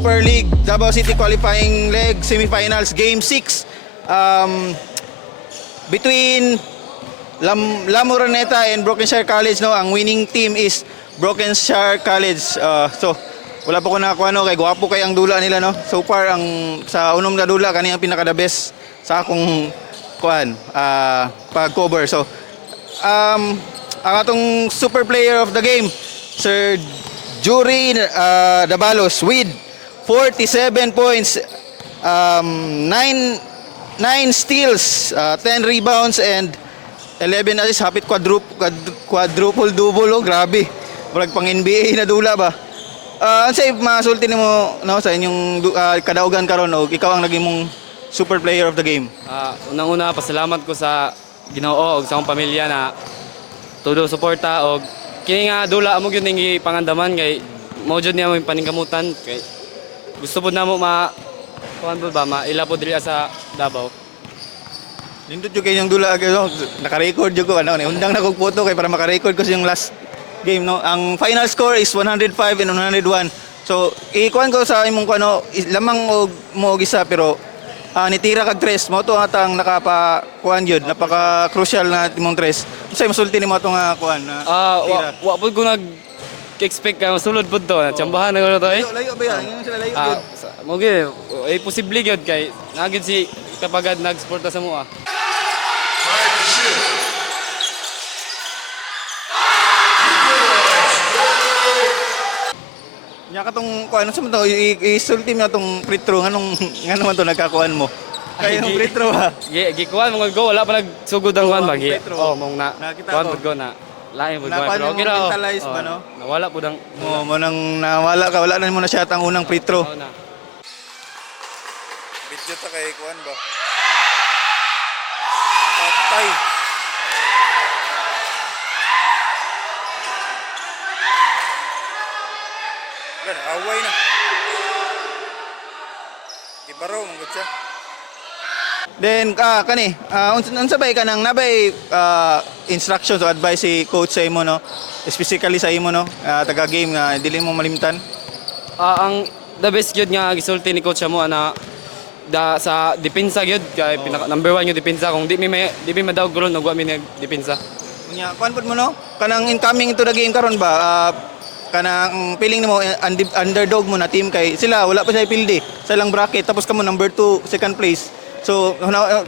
Super League Davao City qualifying leg semifinals game 6 between La Moreneta and Broken Shire College, no. Ang winning team is Broken Shire College. So wala pa ko nakakuha, no, kay gwapo kay ang dula nila, no. So far ang sa unom na dula kani ang pinaka the best sa akong kuan pag-cover. So ang atong super player of the game, Sir Jury Dabalos with 47 points, 9 steals, 10 rebounds and 11 assists, hapit quadruple double, oh, grabe. Murag pang NBA na dula ba? Unsay masulti nimo, no, sa inyong kadaugan karon, og ikaw ang naging mong super player of the game? Unang-una, pasalamat ko sa Ginoo og sa akong pamilya na todo suporta og kini nga dula mo gyud ning pangandaman kay mao jud niya mo paningkamutan kay gusto pud namo kuan pud ba maila pud diri sa Davao. Nindot jud kay yung dula, no? Naka-record jud ko, ano, undang na kog photo kay para maka-record ko sa yung last game, no. Ang final score is 105 and 101. So ikuan ko sa imong kuno lamang og mo gisa pero nitira kag tres mo to atang nakapakuan yun, napaka crucial na timong tres. Unsay masulti nimo atong kuan na tira? Wa pud ko nag-expect ka sulod pud to. Tsambahan na ko to eh. Layo ba yan? Yung sila layo yun. Mo gyud posible gyud kay nagid si kapagad nagsuporta sa mua. Nya katong kuan sa mo to isulti mo atong free throw nganong ngano man to nagkakuan mo. Kay yung free throw ha. Gikuan mo go wala pa nagsugod ang kuan ba. Oh, mong na nakita kuan ko. pud go na. Lain pud Nakuha pero niyo okay ra. mentalize ba, no? Nawala pud ang Mo nang nawala ka, wala na mo na shot ang unang free throw. na. Video ta kay kuan ba. Patay. Gan away na. Gibaro mo gud siya. Then kani unsa bay kanang nabay instructions o advice si coach sa imo, no? Specifically sa imo, no? Taga game nga dili mo malimtan. Ang the best gyud nga gisulti ni coach mo ana sa depensa gyud kay pinaka number 1 yung depensa kung di mi madawg gol nagwa mi nag depensa. Unya kuan pud mo, no? Kanang incoming into the game karon ba kanang feeling nimo underdog mo na team kay sila wala pa sa pilde sa ilang bracket tapos kamo number 2 second place. So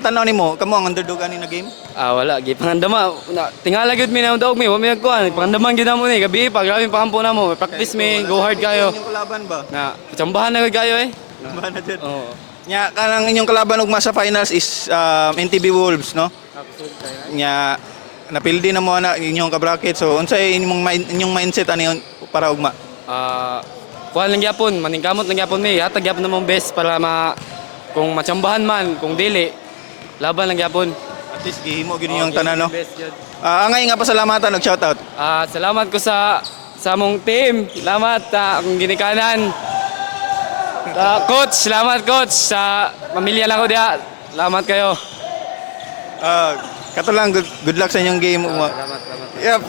tanaw nimo kamo ang underdog ani na game? Wala gi pangandama tingala gyud mi na dawg mi wa mi nagkuan pangandaman gyud namo ni gabi pa grabe pakampo namo practice mi go hard kayo Yung kalaban ba? na tsambahan na gyud kayo eh. Ba na dyan? Oo. Nya kanang inyong kalaban ug sa finals is NTB Wolves, no? Nya napildi na mo na inyong ka-bracket. So unsay inyong mindset ani para ugma? Kuan lang gyapon maningkamot lang gyapon mi hatag gyapon namong best para kung matsambahan man kung dili laban lang gyapon. At least gihimo gyud yung tanan, no? Best gyud. Angay nga pasalamatan og shoutout. Salamat ko sa among team. Salamat akong ginikanan. Coach, salamat coach sa pamilya lang ko diha. Salamat kayo. Kato lang, good luck sa inyong game. Salamat. Yep.